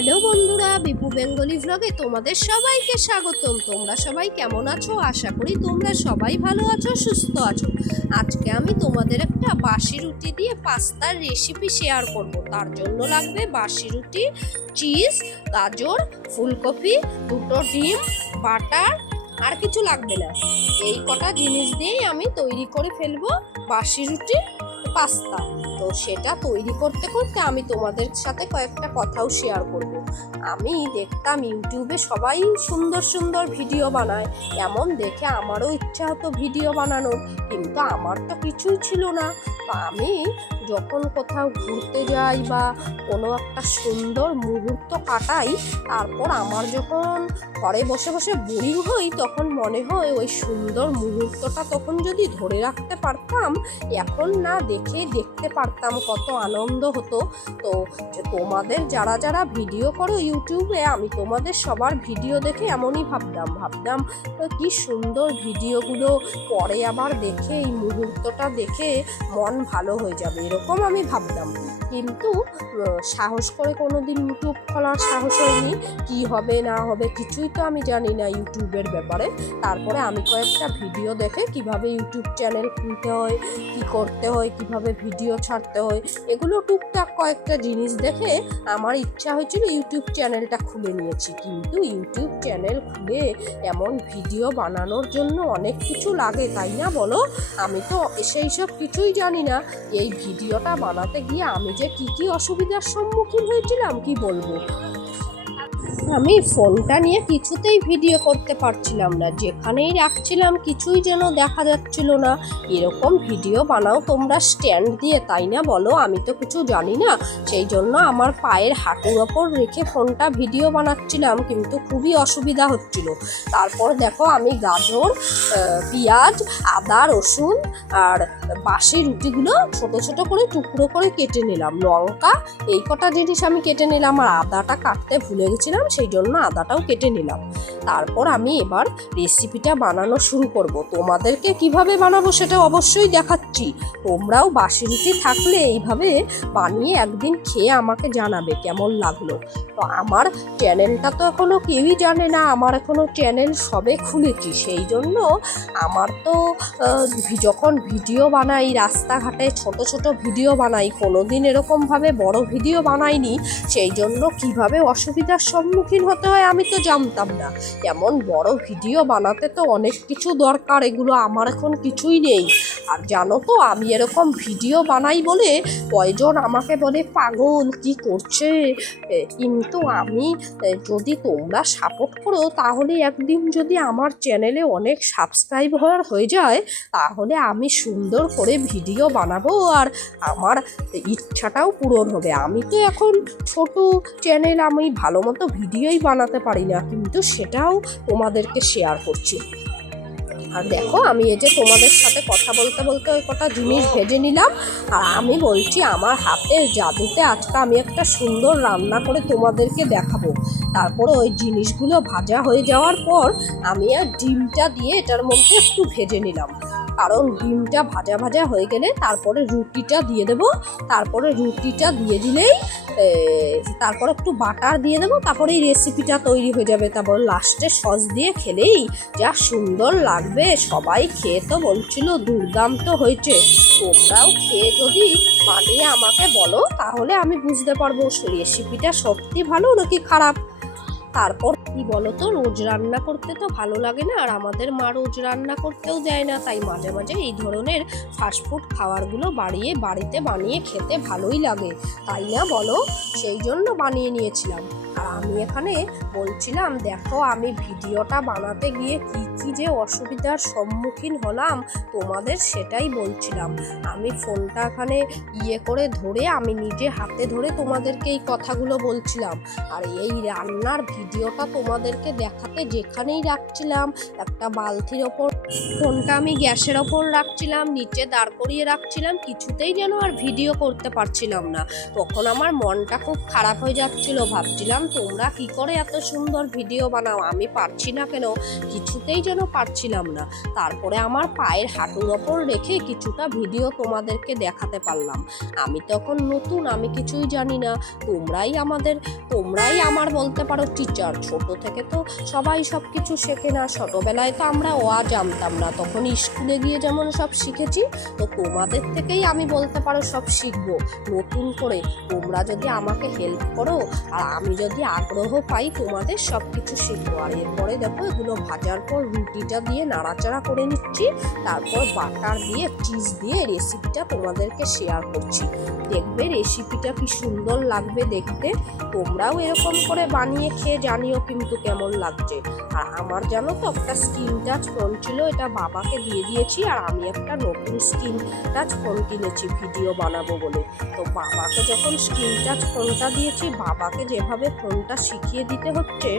Hello বন্ধুরা, Bipu Bengali ভ্লগে তোমাদের সবাইকে স্বাগতম। তোমরা সবাই কেমন আছো? আশা করি তোমরা সবাই ভালো আছো, সুস্থ আছো। আজকে আমি তোমাদের একটা বাসি রুটি দিয়ে পাস্তার রেসিপি শেয়ার করব। তার জন্য লাগবে বাসি রুটি চিজ গাজর, ফুলকপি, দুটো ডিম, বাটার, আর কিছু লাগবে না। এই কটা জিনিস দিয়েই আমি তৈরি করে ফেলব বাসি রুটি। পাস্তা। তো সেটা তৈরি করতে করতে আমি তোমাদের সাথে কয়েকটা কথাও শেয়ার করব। আমি দেখতাম ইউটিউবে সবাই সুন্দর সুন্দর ভিডিও বানায়। এমন দেখে আমারও ইচ্ছা হতো ভিডিও বানানোর, কিন্তু আমার তো কিছুই ছিল না। তো আমি যখন কোথাও ঘুরতে যাই বা কোনো একটা সুন্দর মুহূর্ত কাটাই, তারপর আমার যখন ঘরে বসে বসে বোরিং হই, তখন মনে হয় ওই সুন্দর মুহূর্তটা তখন যদি ধরে রাখতে পারতাম, এখন না দেখে দেখতে পারতাম কত আনন্দ হতো। তো তোমাদের যারা যারা ভিডিও করো ইউটিউবে আমি তোমাদের সবার ভিডিও দেখে এমনই ভাবতাম। ভাবতাম কি সুন্দর ভিডিওগুলো পরে আবার দেখে, এই মুহূর্তটা দেখে মন ভালো হয়ে যাবে। এরকম আমি ভাবতাম। কিন্তু সাহস করে কোনো দিন ইউটিউব খোলার সাহস হয়নি। কি হবে, না হবে, কিছুই তো আমি জানি না ইউটিউবের ব্যাপারে। তারপরে আমি কয়েকটা ভিডিও দেখে কীভাবে ইউটিউব চ্যানেল খুলতে হয়, কি করতে হয়, কীভাবে ভিডিও ছাড়তে হয়, এগুলো টুকটাক কয়েকটা জিনিস দেখে আমার ইচ্ছা হয়েছিল ইউটিউব চ্যানেলটা খুলে নিয়েছি। কিন্তু ইউটিউব চ্যানেল খুলে এমন ভিডিও বানানোর জন্য অনেক কিছু লাগে, তাই না বলো? আমি তো সেই সব কিছুই জানি না। এই ভিডিওটা বানাতে গিয়ে আমি যে কি কি অসুবিধার সম্মুখীন হয়েছিলাম কি বলব? আমি ফোনটা নিয়ে কিছুতেই ভিডিও করতে পারছিলাম না। যেখানেই রাখছিলাম কিছুই যেন দেখা যাচ্ছিল না। এরকম ভিডিও বানাও তোমরা স্ট্যান্ড দিয়ে, তাই না বলো? আমি তো কিছু জানি না। সেই জন্য আমার পায়ের হাঁটুর ওপর রেখে ফোনটা ভিডিও বানাচ্ছিলাম, কিন্তু খুবই অসুবিধা হচ্ছিল। তারপর দেখো আমি গাজর পেঁয়াজ, আদা, রসুন আর বাসি রুটিগুলো ছোট ছোট করে টুকরো করে কেটে নিলাম। লঙ্কা, এই কটা জিনিস আমি কেটে নিলাম। আর আদাটা কাটতে ভুলে গেছিলাম সেই জন্য আদাটাও কেটে নিলাম। তারপর আমি এবার রেসিপিটা বানানো শুরু করব। তোমাদেরকে কীভাবে বানাবো সেটা অবশ্যই দেখাচ্ছি। তোমরাও বাসি থাকলে এইভাবে বানিয়ে একদিন খেয়ে আমাকে জানাবে কেমন লাগল। তো আমার চ্যানেলটা তো এখনও কেউই জানে না, আমার এখনও চ্যানেল সবে খুলেছি। সেই জন্য আমার তো যখন ভিডিও বানাই, রাস্তাঘাটে ছোট ছোট ভিডিও বানাই, কোনোদিন এরকমভাবে বড় ভিডিও বানাইনি, সেই জন্য কীভাবে অসুবিধার সম্মুখীন হতে হয়, আমি তো জানতাম না। এমন বড় ভিডিও বানাতে তো অনেক কিছু দরকার, এগুলো আমার এখন কিছুই নেই। আর জানো তো, আমি এরকম ভিডিও বানাই বলে কয়জন আমাকে বলে, পাগল, কি করছে? কিন্তু আমি যদি তোমরা সাপোর্ট করো, তাহলে একদিন যদি আমার চ্যানেলে অনেক সাবস্ক্রাইবার হয়ে যায়, তাহলে আমি সুন্দর করে ভিডিও বানাবো আর আমার ইচ্ছাটাও পূরণ হবে। আমি তো এখন ছোট চ্যানেল আমি ভালো মতো ভিডিওই বানাতে পারি না, কিন্তু সেটাও তোমাদেরকে শেয়ার করছি। আর দেখো, আমি এই যে তোমাদের সাথে কথা বলতে বলতে ওই কটা জিনিস ভেজে নিলাম। আর আমি বলছি, আমার হাতের জাদুতে আজকে আমি একটা সুন্দর রান্না করে তোমাদেরকে দেখাবো। তারপরে ওই জিনিসগুলো ভাজা হয়ে যাওয়ার পর আমি আর ডিমটা দিয়ে এটার মধ্যে একটু ভেজে নিলাম। কারণ ডিমটা ভাজা ভাজা হয়ে গেলে তারপরে রুটিটা দিয়ে দেবো। তারপরে রুটিটা দিয়ে দিলেই তারপর একটু বাটার দিয়ে দেবো, তারপরে এই রেসিপিটা তৈরি হয়ে যাবে। তারপর লাস্টে সস দিয়ে খেলেই যা সুন্দর লাগবে। সবাই খেয়ে তো বলছিল, দুর্দান্ত হয়েছে। তোমরাও খেয়ে যদি বানিয়ে আমাকে বলো, তাহলে আমি বুঝতে পারব রেসিপিটা সত্যি ভালো নাকি খারাপ। তারপর কি বলো তো রোজ রান্না করতে তো ভালো লাগে না, আর আমাদের মা রোজ রান্না করতেও দেয় না। তাই মাঝে মাঝে এই ধরনের ফাস্টফুড খাবারগুলো বাড়িয়ে, বাড়িতে বানিয়ে খেতে ভালোই লাগে। তাই না বলো? সেই জন্য বানিয়ে নিয়েছিলাম। আর আমি এখানে বলছিলাম, দেখো, আমি ভিডিওটা বানাতে গিয়ে কি কি যে অসুবিধার সম্মুখীন হলাম, তোমাদের সেটাই বলছিলাম। আমি ফোনটা এখানে ইয়ে করে ধরে, আমি নিজে হাতে ধরে তোমাদেরকে এই কথাগুলো বলছিলাম। আর এই রান্নার ভিডিওটা তোমাদেরকে দেখাতে যেখানেই রাখছিলাম, একটা বালতির ওপর, ফোনটা আমি গ্যাসের ওপর রাখছিলাম, নিচে দাঁড় করিয়ে রাখছিলাম, কিছুতেই যেন আর ভিডিও করতে পারছিলাম না। তখন আমার মনটা খুব খারাপ হয়ে যাচ্ছিল, ভাবছিলাম তোমরা কি করে এত সুন্দর ভিডিও বানাও? আমি পারছি না কেন? কিছুতেই যেন পারছিলাম না। তারপরে আমার পায়ের হাঁটুর ওপর রেখে কিছুটা ভিডিও তোমাদেরকে দেখাতে পারলাম। আমি তখন নতুন, আমি কিছুই জানি না। তোমরাই আমাদের, তোমরাই আমার বলতে পারো টিচার ছোট থেকে তো সবাই সব কিছু শেখে না। ছোটোবেলায় তো আমরা ওয়া জানতাম না। তখন স্কুলে গিয়ে যেমন সব শিখেছি, তো তোমাদের থেকেই আমি বলতে পারো সব শিখব। নতুন করে তোমরা যদি আমাকে হেল্প করো, আর আমি যদি আগ্রহ পাই তোমাদের সব কিছু শিখব। আর এরপরে দেখো, এগুলো ভাজার পর রুটিটা দিয়ে নাড়াচাড়া করে নিচ্ছি। তারপর বাটার দিয়ে, চিজ দিয়ে রেসিপিটা তোমাদেরকে শেয়ার করছি। দেখবে রেসিপিটা কি সুন্দর লাগবে দেখতে। তোমরাও এরকম করে বানিয়ে খেয়ে জানিও কিন্তু কেমন লাগছে। আর আমার জানো তো, একটা স্ক্রিন টাচ ফোন ছিল, এটা বাবাকে দিয়ে দিয়েছি আর আমি একটা নতুন স্ক্রিন টাচ ফোন কিনেছি ভিডিও বানাবো বলে। তো বাবাকে যখন স্ক্রিন টাচ ফোনটা দিয়েছি, বাবাকে যেভাবে ফোনটা শিখিয়ে দিতে হচ্ছে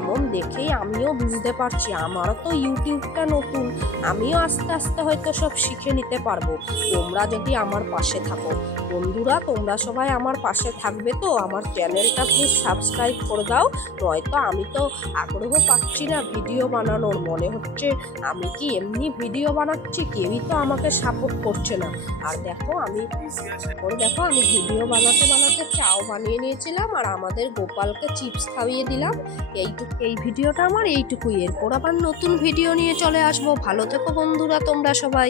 এমন দেখেই আমিও বুঝতে পারছি। আমারও তো ইউটিউবটা নতুন আমিও আস্তে আস্তে হয়তো সব শিখে নিতে পারব। তোমরা যদি আমার পাশে থাকো। বন্ধুরা তোমরা সবাই আমার পাশে থাকবে তো? আমার চ্যানেলটা প্লিজ সাবস্ক্রাইব করে দাও। নয়তো আমি তো আগ্রহ পাচ্ছি না ভিডিও বানানোর। মনে হচ্ছে আমি কি এমনি ভিডিও বানাচ্ছি? কেউই তো আমাকে সাপোর্ট করছে না। আর দেখো আমি দেখো আমি ভিডিও বানাতে বানাতে চাও বানিয়ে নিয়েছিলাম আর আমাদের গোপালকে চিপস খাইয়ে দিলাম। এইটুকু, এই ভিডিওটা আমার, এইটুকুই। এরপর আবার নতুন ভিডিও নিয়ে চলে আসব। ভালো থেকো বন্ধুরা, তোমরা সবাই।